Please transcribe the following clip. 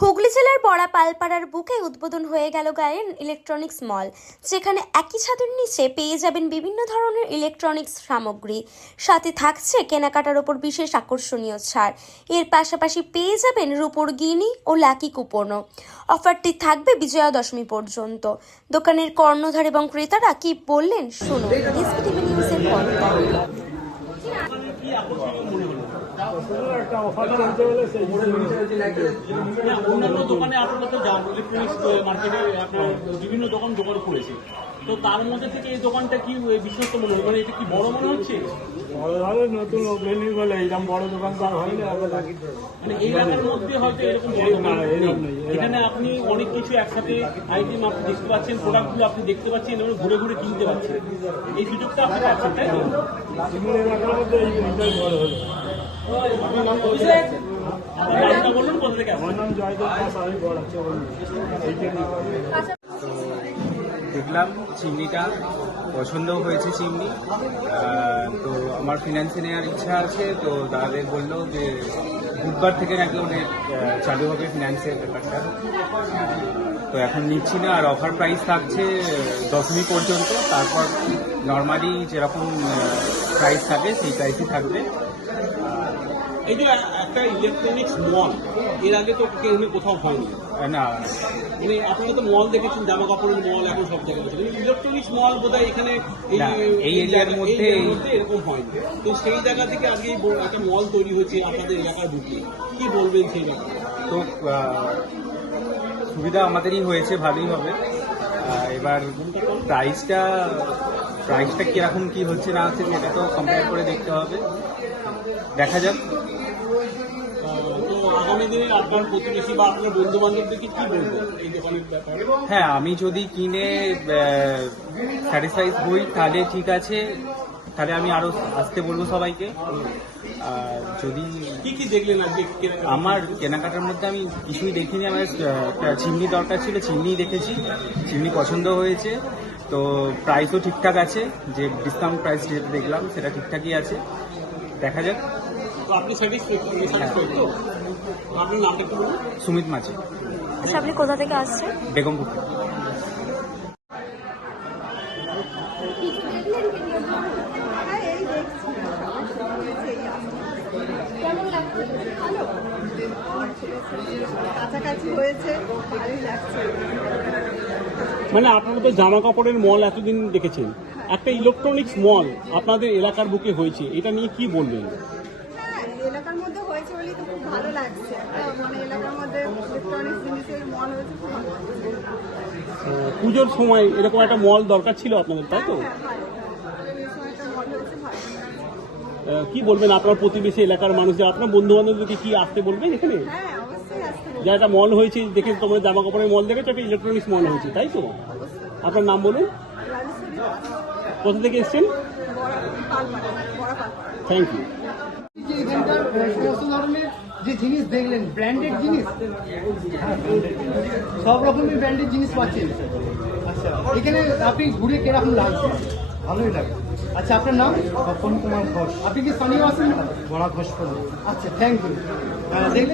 হুগলি জেলার পড়া পালপাড়ার বুকে উদ্বোধন হয়ে গেল গায়েন ইলেকট্রনিক্স মল যেখানে একই ছাদের নিচে পেয়ে যাবেন বিভিন্ন ধরনের ইলেকট্রনিক্স সামগ্রী। সাথে থাকছে কেনাকাটার ওপর বিশেষ আকর্ষণীয় ছাড়। এর পাশাপাশি পেয়ে যাবেন রূপোর গিনি ও লাকি কুপনও। অফারটি থাকবে বিজয়া দশমী পর্যন্ত। দোকানের কর্ণধার এবং ক্রেতারা কি বললেন, শুনুন। নিউজের পর্দায়। অন্যান্য দোকানে আপনারা তো যান ইলেকট্রনিক্স মার্কেটে আপনার বিভিন্ন দোকান করেছে তো তার মধ্যে থেকে এই দোকানটা কি বিশ্বস্ত মনে হয় মানে এটা কি বড় মনে হচ্ছে? মানে মধ্যে হয়তো এরকম এখানে আপনি অনেক কিছু একসাথে আইটেম আপনি দেখতে পাচ্ছেন আপনি দেখতে পাচ্ছেন এবং ঘুরে ঘুরে কিনতে পাচ্ছেন। এই সুযোগটা আপনি পাচ্ছেন, তাই তো? এলাকার মধ্যে দেখলাম চিমনিটা পছন্দ হয়েছে চিমনি তো আমার ফিনান্সে নেওয়ার ইচ্ছা আছে, তো দাদাদের বলল যে বুধবার থেকে নাকি ওদের চালু হবে ফিনান্সের ব্যাপারটা। তো এখন নিচ্ছি না, আর অফার প্রাইস থাকছে দশমী পর্যন্ত, তারপর নর্মালি যেরকম প্রাইস থাকে সেই প্রাইসই থাকবে। এই যে একটা ইলেকট্রনিক্স মল এর আগে তো কেউ কোথাও হয়নি। না। মানে আপনারা তো মল দেখেছেন জামা কাপড়ের মল এখন সব জায়গায় ইলেকট্রনিক্স মল বোধহয় এখানে এই এরিয়ার মধ্যে এরকম হয়নি। তো সেই জায়গা থেকে আজকে একটা মল তৈরি হয়েছে আপনাদের এলাকার ঢুকে কি বলবেন সেই ব্যাপারে? তো সুবিধা আমাদেরই হয়েছে ভালোই হবে। এবার প্রাইসটা প্রাইসটা কীরকম কি হচ্ছে না হচ্ছে সেটা তো কম্পেয়ার করে দেখতে হবে। দেখা যাক। আগামী দিনে আপনার প্রতিবেশী বা আপনার বন্ধু বান্ধবদেরকে কি বলবেন এই দোকানের ব্যাপারে? হ্যাঁ আমি যদি কিনে স্যাটিসফাইড হই তাহলে ঠিক আছে। তাহলে আমি আরও আসতে বলব সবাইকে। আর যদি কি কি দেখলেন আজকে আমার কেনাকাটার মধ্যে আমি কিছুই দেখিনি। আমার একটা চিমনি দরকার ছিল চিমনি দেখেছি। চিমনি পছন্দ হয়েছে। তো প্রাইসও ঠিকঠাক আছে। যে ডিসকাউন্ট প্রাইস যেটা দেখলাম সেটা ঠিকঠাকই আছে। দেখা যাক। তো আপনি স্যাটিসফাইড তো আপনার নামটা একটু বলুন। সুমিত মাঝি। আচ্ছা আপনি কোথা থেকে আসছেন? বেগমপুর থেকে। কাছাকাছি হয়েছে ভালোই লাগছে মানে আপনারা তো জামা কাপড়ের মল এতদিন দেখেছেন। একটা ইলেকট্রনিক্স মল আপনাদের এলাকার বুকে হয়েছে। এটা নিয়ে কি বলবেন? এলাকার মধ্যে হয়েছে বলেই তো খুব ভালো লাগছে। মানে এলাকার মধ্যে ইলেকট্রনিক্স জিনিসের মল হয়েছে খুব ভালো লাগছে। পুজোর সময় এরকম একটা মল দরকার ছিল আপনাদের তাই তো? হ্যাঁ লাগছে। আহ, কি বলবেন আপনার প্রতিবেশী এলাকার মানুষদের? আপনার বন্ধু বান্ধবদেরকে কি আসতে বলবেন এখানে? হ্যাঁ যা একটা মল হয়েছে দেখে তোমার জামা কাপড়ের মল দেখেছ একটা ইলেকট্রনিক্স মল হয়েছে তাই তো? আপনার নাম বলুন। কোথা থেকে এসছেন? থ্যাংক ইউ এখানকার সমস্ত ধরনের যে জিনিস দেখলেন ব্র্যান্ডেড জিনিস সব রকমের ব্র্যান্ডেড জিনিস পাচ্ছেন। আচ্ছা এখানে আপনি ঘুরে কীরকম লাগছে? ভালোই লাগে। আচ্ছা আপনার নাম? তপন কুমার ঘোষ। আপনি কি স্থানীয় আছেন? বড়া ঘোষ আচ্ছা থ্যাংক ইউ দেখলেন